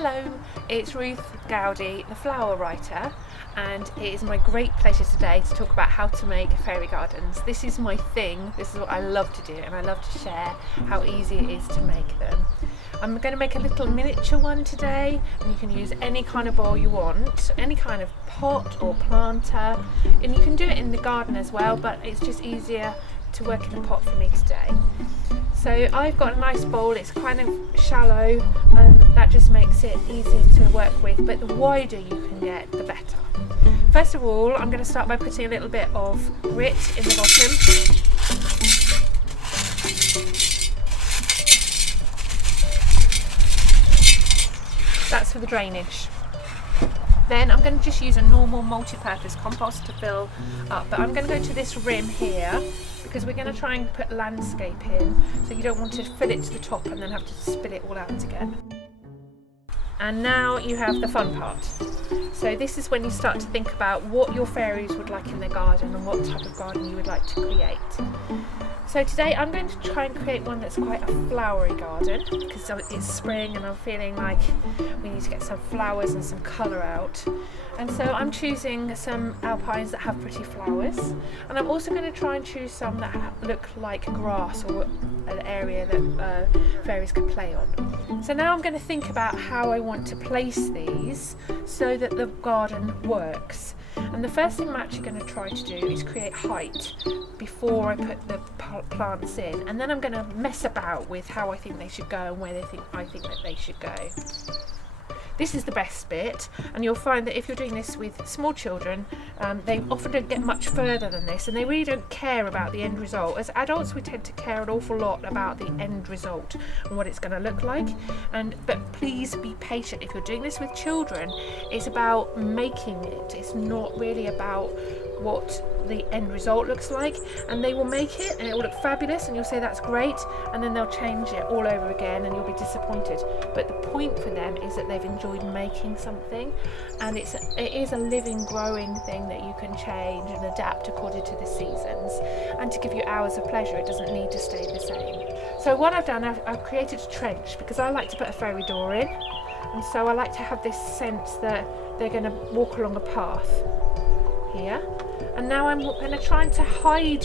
Hello, it's Ruth Goudy, the flower writer, and it is my great pleasure today to talk about how to make fairy gardens. This is my thing, this is what I love to do, and I love to share how easy it is to make them. I'm going to make a little miniature one today, and you can use any kind of bowl you want, any kind of pot or planter, and you can do it in the garden as well, but it's just easier to work in a pot for me today. So I've got a nice bowl, it's kind of shallow and that just makes it easy to work with, but the wider you can get the better. First of all, I'm going to start by putting a little bit of grit in the bottom. That's for the drainage. Then I'm going to just use a normal multi-purpose compost to fill up, but I'm going to go to this rim here because we're going to try and put landscape in, so you don't want to fill it to the top and then have to spit it all out again. And now you have the fun part. So this is when you start to think about what your fairies would like in their garden and what type of garden you would like to create. So today I'm going to try and create one that's quite a flowery garden because it's spring and I'm feeling like we need to get some flowers and some colour out. And so I'm choosing some alpines that have pretty flowers, and I'm also going to try and choose some that look like grass or an area that fairies could play on. So now I'm going to think about how I want to place these so that the garden works. And the first thing I'm actually going to try to do is create height before I put the plants in, and then I'm going to mess about with how I think they should go and where I think that they should go. This is the best bit, and you'll find that if you're doing this with small children, they often don't get much further than this, and they really don't care about the end result. As adults, we tend to care an awful lot about the end result and what it's going to look like. But please be patient. If you're doing this with children, it's about making it. It's not really about what the end result looks like, and they will make it and it will look fabulous and you'll say that's great, and then they'll change it all over again and you'll be disappointed. But the point for them is that they've enjoyed making something, and it is a living, growing thing that you can change and adapt according to the seasons, and to give you hours of pleasure. It doesn't need to stay the same. So what I've done, I've created a trench because I like to put a fairy door in, and so I like to have this sense that they're going to walk along a path here. And now I'm going to try to hide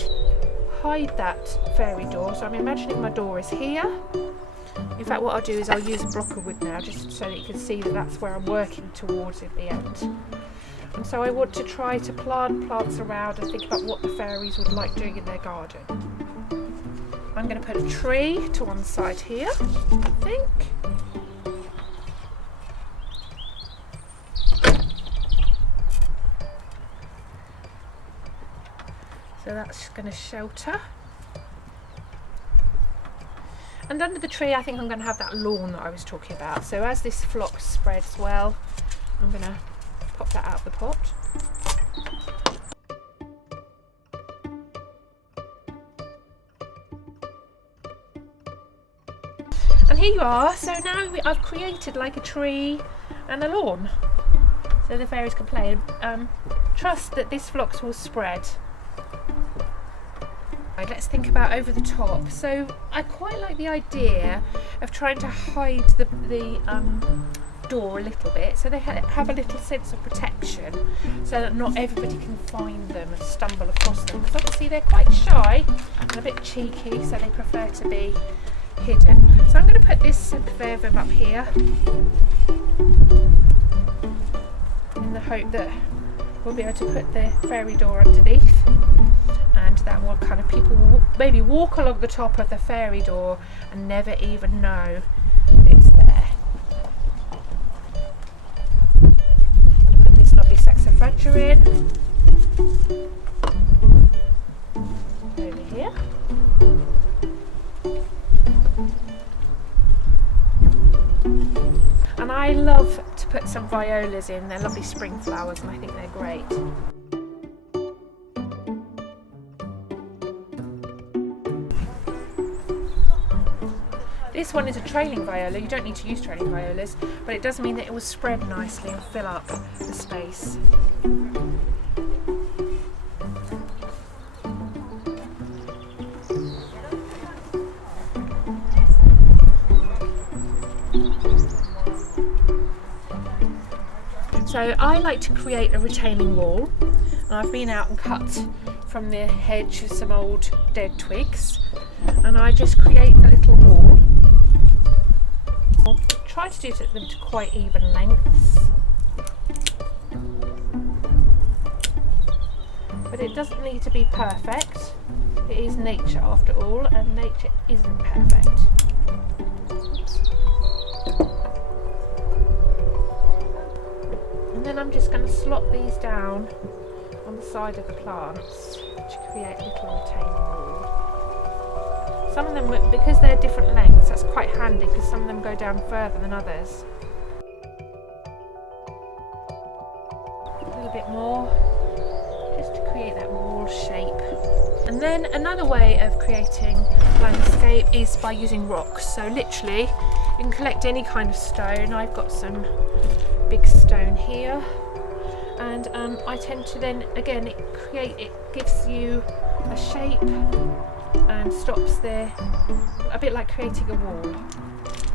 that fairy door. So I'm imagining my door is here. In fact, what I'll do is I'll use a block of wood now, just so that you can see that that's where I'm working towards at the end. And so I want to try to plant plants around and think about what the fairies would like doing in their garden. I'm going to put a tree to one side here, I think. So that's going to shelter. And under the tree, I think I'm going to have that lawn that I was talking about. So as this flock spreads well, I'm going to pop that out of the pot. And here you are. So now I've created like a tree and a lawn, so the fairies can play. Trust that this phlox will spread. Right, let's think about over the top. So I quite like the idea of trying to hide the door a little bit, so they have a little sense of protection, so that not everybody can find them and stumble across them, because obviously they're quite shy and a bit cheeky, so they prefer to be hidden. So I'm going to put this pair of them up here in the hope that we'll be able to put the fairy door underneath, and that will kind of, people will maybe walk along the top of the fairy door and never even know that it's there. Put this lovely saxifraga in over here. And I love to put some violas in. They're lovely spring flowers and I think they're great. This one is a trailing viola. You don't need to use trailing violas, but it does mean that it will spread nicely and fill up the space. So I like to create a retaining wall, and I've been out and cut from the hedge some old dead twigs, and I just create a little wall. I'll try to do them to quite even lengths, but it doesn't need to be perfect. It is nature after all, and nature isn't perfect. And then I'm just going to slot these down on the side of the plants to create a little retaining wall. Some of them, because they're different lengths, that's quite handy because some of them go down further than others. A little bit more, just to create that wall shape. And then another way of creating landscape is by using rocks. So literally, you can collect any kind of stone. I've got some big stone here, and I tend to then, again, it gives you a shape and stops there, a bit like creating a wall.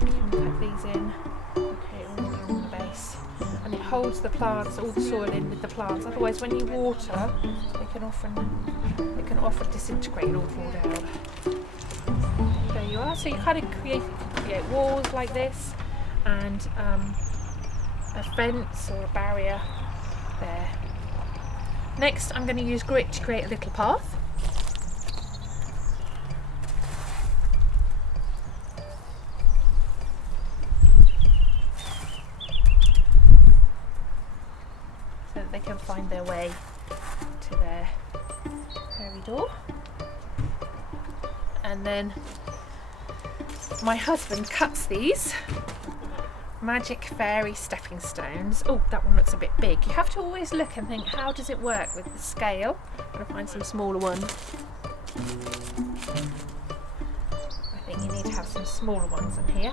You can put these in, okay, all around the base, and it holds the plants, all the soil in with the plants. Otherwise, when you water, it can often disintegrate and all fall down. There you are. So you kind of create walls like this, and a fence or a barrier there. Next, I'm going to use grit to create a little path. So that they can find their way to their fairy door. And then my husband cuts these magic fairy stepping stones. Oh, that one looks a bit big. You have to always look and think, how does it work with the scale? I'm going to find some smaller ones. I think you need to have some smaller ones in here.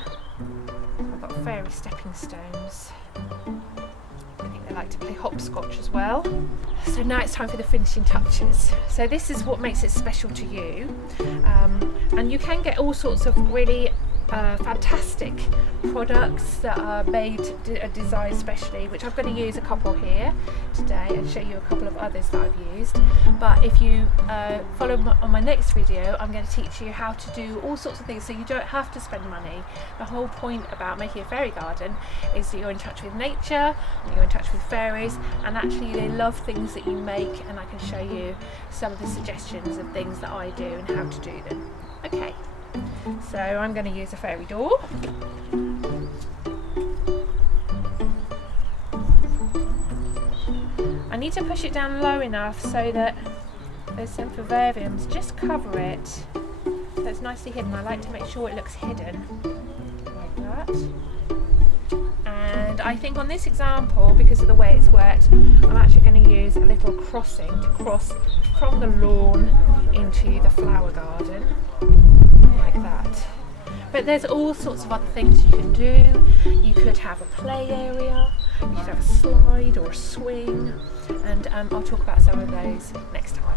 I've got fairy stepping stones. I think they like to play hopscotch as well. So now it's time for the finishing touches. So this is what makes it special to you. And you can get all sorts of really fantastic products that are made, designed specially, which I'm going to use a couple here today and show you a couple of others that I've used. But if you follow on my next video, I'm going to teach you how to do all sorts of things so you don't have to spend money. The whole point about making a fairy garden is that you're in touch with nature, you're in touch with fairies, and actually they love things that you make, and I can show you some of the suggestions of things that I do and how to do them. Okay. So I'm going to use a fairy door. I need to push it down low enough so that those sempervivums just cover it, so it's nicely hidden. I like to make sure it looks hidden like that. And I think on this example, because of the way it's worked, I'm actually going to use a little crossing to cross from the lawn into the flower garden. Like that. But there's all sorts of other things you can do. You could have a play area, you could have a slide or a swing, and I'll talk about some of those next time.